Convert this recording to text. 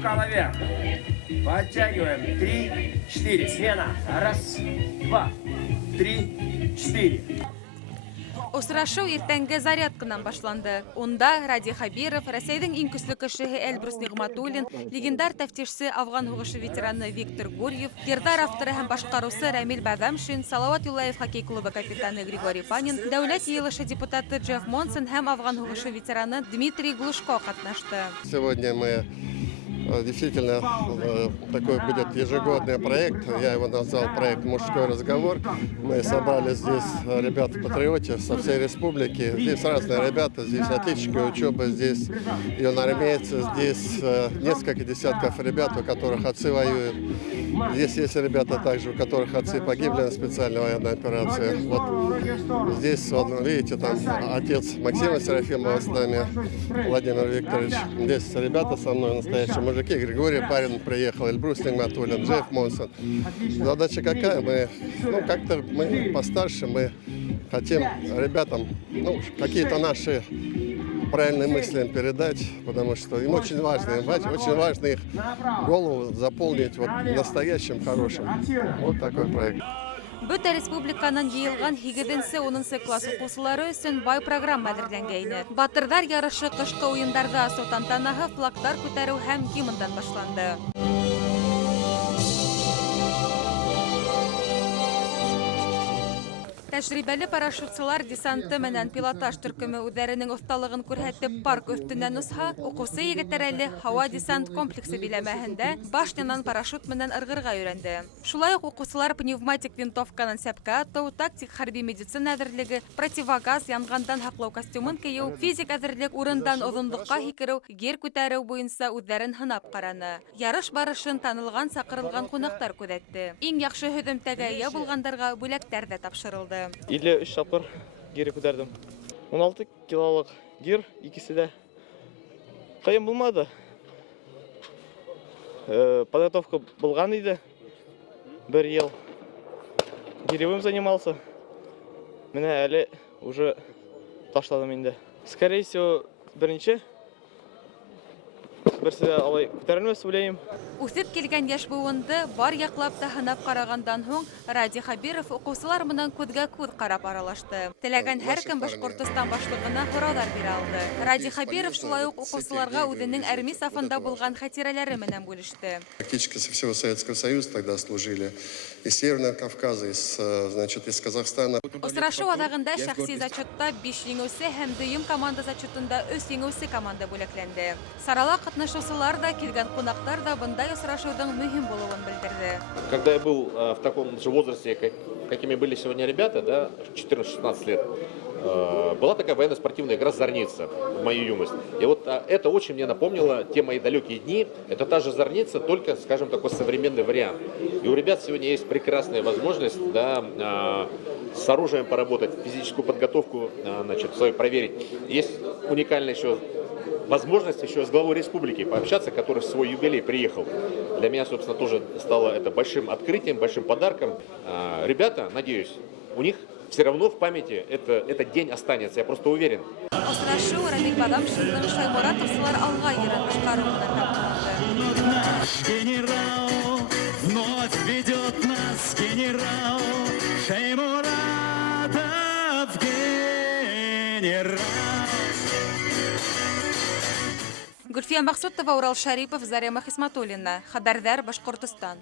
Рука наверх. Подтягиваем. 3, 4. Смена. Раз, два, 3, 4. Осрашу иртәнге зарядканан башланды. Унда Ради Хабиров, Рәсәйдең иң көсле кешеһе Эльбрус Нигъматуллин, легендар тәфтишче Афган һугышы ветераны Виктор Гурьев, гердар авторы һәм башкаручысы Рамил Бәҙәмшин, Салават Юлаев хоккей клубы капитаны Григорий Панин, Дәүләт Йыелышы депутаты Джефф Монсон һәм Афган һугышы ветераны Дмитрий Глушко катнашты. Сегодня мы действительно такой будет ежегодный проект. Я его назвал проект «Мужской разговор». Мы собрали здесь ребят в Патриоте со всей республики. Здесь разные ребята, здесь отличники учебы, здесь юноармейцы, здесь несколько десятков ребят, у которых отцы воюют. Здесь есть ребята также, у которых отцы погибли на специальной военной операции. Вот здесь, вот, видите, там отец Максима Серафимова с нами, Владимир Викторович. Здесь ребята со мной настоящие мужики. Григорий Парин приехал, Эльбрус Нигъматуллин, Джефф Монсон. Задача какая? Мы, как-то мы постарше, мы хотим ребятам, какие-то наши правильные мысли им передать, потому что им очень важно их голову заполнить вот настоящим хорошим. Вот такой проект. Бөтә республиканан йыелган 8-10 класс укучылары өчен бай программа әзерләнгәйне. Батырдар ярышы кышкы уеннарда асу тантанаһы, флагтар күтәрү һәм гимндан башланды. Тәҗрибәле парашютчылар десанты менән пилотаж төркеме үзләренең осталыгын күрһәтеп парк өстеннән усһа, укучы егетләр әле һава десант комплексы биләмәһендә башнянан парашют менән ыргырга өйрәнде. Шулай ук укучылар пневматик винтовканың сәпкә ату, тактик хәрби медицина әзерлеге, противогаз, янгандан һаклау костюмын кию, физик әзерлек урындан озынлыкка һикерү, гер күтәрү буенча үзләрен һынап караны. Ярыш барышын танылган сакырылган кунактар күзәтте. Иң яхшы һөҗүмтәгә ия булгандарга бүләктәр дә тапшырылды. Или 3 тапкыр гири күтәрдем. 16 килолык гир, икесе дә кыен булмады. Подготовка булган иде. 1 ел гиревым занимался. Менә әле уже ташладым инде. Скорее всего, беренче берсе алай күтәрелмәс уйлыйм. Үсеп килгән яшь буынды бар яклап та һынап карагандан һуң Ради Хабиров укучылар менән күзгә-күз карап аралашты. Теләгән һәркем Башкортстан башлыгына һораулар бирә алды. Ради Хабиров шулай ук укучыларга үзенең армия сафында булган хатирәләре менән бүлеште. Практически со всего Советского Союза тогда служили. Из Северного Кавказа, из Казахстана. Осрашу адагында шәхси зачетта 5 еңүсе һәм дөйем команда зачетында 3 еңүсе команда бүләкләнде. Сарала катнашучылар да, килгән кунактар да бындай осрашуның мөһим булуын белдерде. Когда я был в таком же возрасте, какими были сегодня ребята, да, 14-16 лет, была такая военно-спортивная игра «Зорница» в мою юность. И вот это очень мне напомнило те мои далекие дни. Это та же «Зорница», только, скажем, такой современный вариант. И у ребят сегодня есть прекрасная возможность, да, с оружием поработать, физическую подготовку, значит, свою проверить. Есть уникальная еще возможность еще с главой республики пообщаться, который в свой юбилей приехал. Для меня, собственно, тоже стало это большим открытием, большим подарком. Ребята, надеюсь, у них все равно в памяти этот день останется, я просто уверен. Осрашу Рамил Бәҙәмшинның Шаймуратовсылар алга йөрен башкару менән тәмамланды. Наш генерал вновь ведет нас, генерал Шаймуратов, генерал. Гөлфия Мақсутова, Урал Шарипов, Зарема Хисматуллина. Хәбәрдар, Башкортстан.